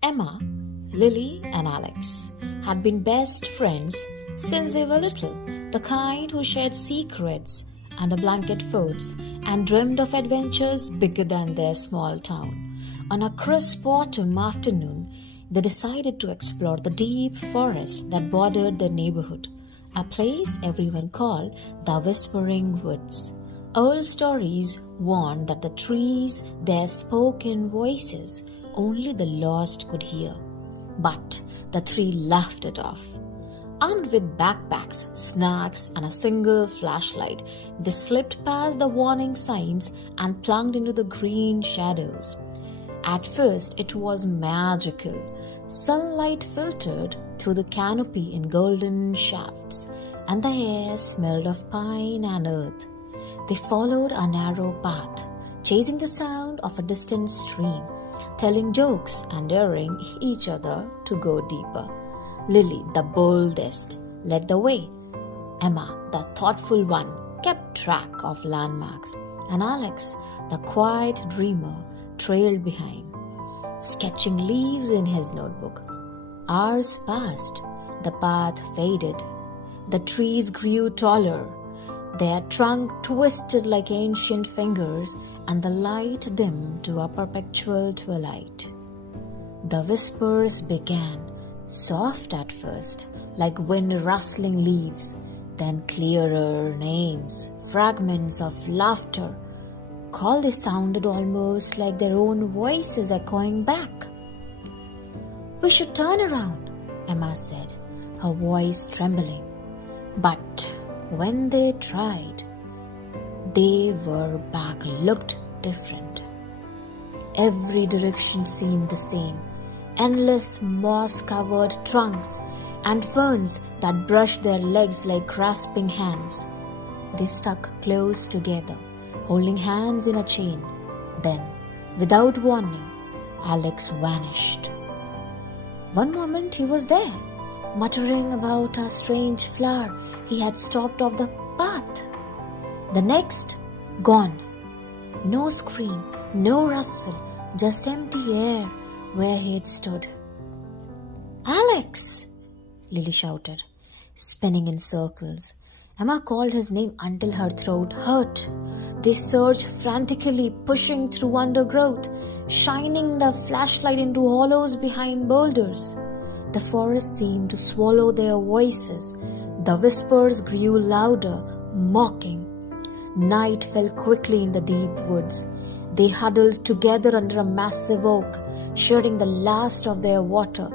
Emma, Lily, and Alex had been best friends since they were little, the kind who shared secrets under blanket forts and dreamed of adventures bigger than their small town. On a crisp autumn afternoon, they decided to explore the deep forest that bordered their neighborhood, a place everyone called the Whispering Woods. Old stories warned that the trees there spoke in voices only the lost could hear. But the three laughed it off. Armed with backpacks, snacks, and a single flashlight, they slipped past the warning signs and plunged into the green shadows. At first, it was magical. Sunlight filtered through the canopy in golden shafts, and the air smelled of pine and earth. They followed a narrow path, chasing the sound of a distant stream, telling jokes and daring each other to go deeper. Lily, the boldest, led the way. Emma, the thoughtful one, kept track of landmarks, and Alex, the quiet dreamer, trailed behind, sketching leaves in his notebook. Hours passed, the path faded, the trees grew taller, their trunk twisted like ancient fingers, and the light dimmed to a perpetual twilight. The whispers began, soft at first, like wind rustling leaves, then clearer names, fragments of laughter. Call they sounded almost like their own voices echoing back. "We should turn around," Emma said, her voice trembling. But when they tried, they were back looked different. Every direction seemed the same. Endless moss-covered trunks and ferns that brushed their legs like grasping hands. They stuck close together, holding hands in a chain. Then, without warning, Alex vanished. One moment he was there, muttering about a strange flower he had stopped off the path. The next, gone. No scream, no rustle, just empty air where he had stood. "Alex!" Lily shouted, spinning in circles. Emma called his name until her throat hurt. They surged frantically, pushing through undergrowth, shining the flashlight into hollows behind boulders. The forest seemed to swallow their voices. The whispers grew louder, mocking. Night fell quickly in the deep woods. They huddled together under a massive oak, sharing the last of their water,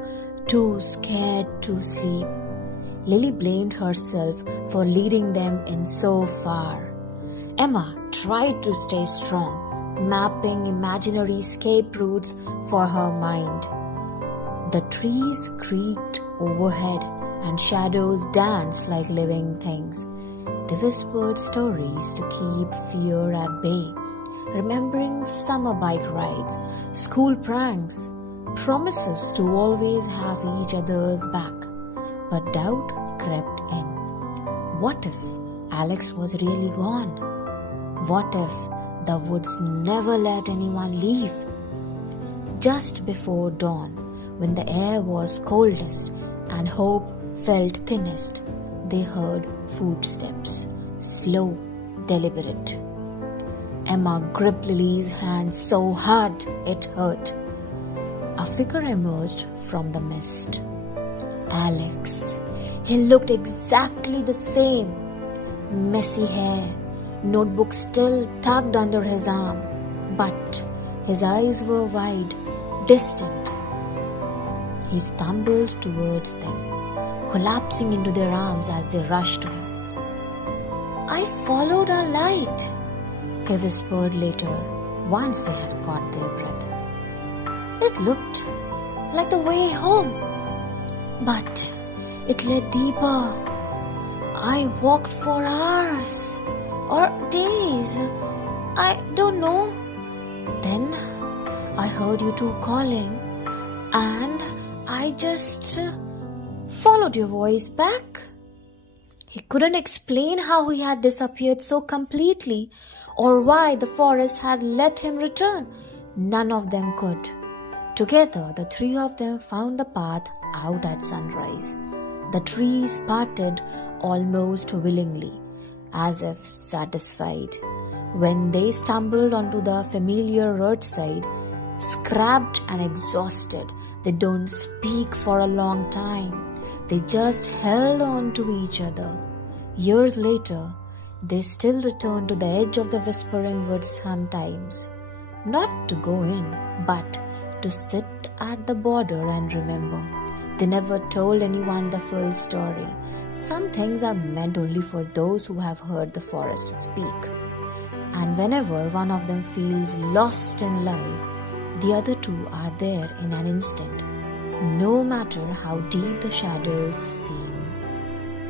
too scared to sleep. Lily blamed herself for leading them in so far. Emma tried to stay strong, mapping imaginary escape routes for her mind. The trees creaked overhead and shadows danced like living things. They whispered stories to keep fear at bay, remembering summer bike rides, school pranks, promises to always have each other's back. But doubt crept in. What if Alex was really gone? What if the woods never let anyone leave? Just before dawn, when the air was coldest and hope felt thinnest, they heard footsteps, slow, deliberate. Emma gripped Lily's hand so hard it hurt. A figure emerged from the mist. Alex. He looked exactly the same. Messy hair, notebook still tucked under his arm, but his eyes were wide, distant. He stumbled towards them, collapsing into their arms as they rushed to him. "I followed a light," he whispered later, once they had caught their breath. "It looked like the way home, but it led deeper. I walked for hours or days. I don't know. Then I heard you two calling, and I just followed your voice back." He couldn't explain how he had disappeared so completely or why the forest had let him return. None of them could. Together, the three of them found the path out at sunrise. The trees parted almost willingly, as if satisfied. When they stumbled onto the familiar roadside, scrapped and exhausted, they don't speak for a long time. They just held on to each other. Years later, they still return to the edge of the Whispering Woods sometimes. Not to go in, but to sit at the border and remember. They never told anyone the full story. Some things are meant only for those who have heard the forest speak. And whenever one of them feels lost in life, the other two are there in an instant, no matter how deep the shadows seem.